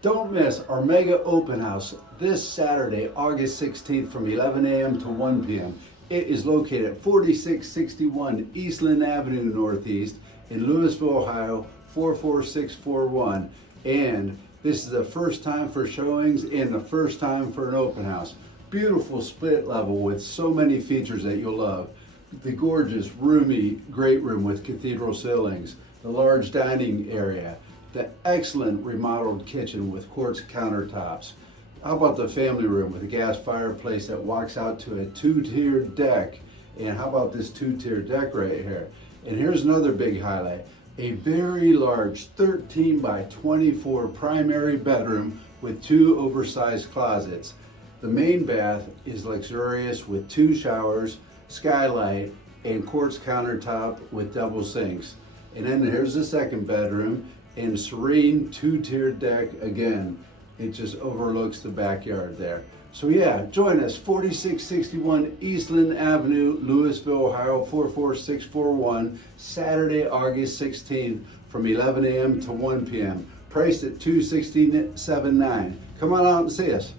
Don't miss our mega open house this Saturday, August 16th from 11 a.m. to 1 p.m. It is located at 4661 Eastland Avenue Northeast in Louisville, Ohio, 44641. And this is the first time for showings and the first time for an open house. Beautiful split level with so many features that you'll love. The gorgeous, roomy great room with cathedral ceilings, the large dining area, the excellent remodeled kitchen with quartz countertops. How about the family room with a gas fireplace that walks out to a two-tiered deck? And how about this two-tiered deck right here? And here's another big highlight. A very large 13 by 24 primary bedroom with two oversized closets. The main bath is luxurious with two showers, skylight, and quartz countertop with double sinks. And then here's the second bedroom and serene two-tiered deck again. It just overlooks the backyard there. So yeah, join us, 4661 Eastland Avenue, Louisville, Ohio, 44641, Saturday, August 16th from 11 a.m. to 1 p.m. Priced at $267.9. Come on out and see us.